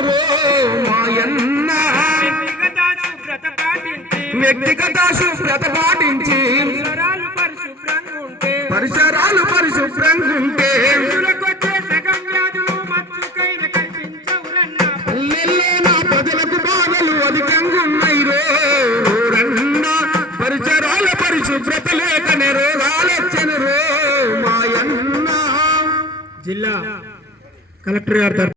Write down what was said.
రో మాయన్న వ్యక్తిగత శుభ్రత పాటించి పరిసరాలు పరిశుభ్రంగా ఉంటే నా ప్రజలకు బాధలు అధికంగా ఉన్నాయి రోరన్న పరిసరాల పరిశుభ్రత లేకనే రోగాలు వచ్చను రో మాయన్న. జిల్లా కలెక్టర్ గారు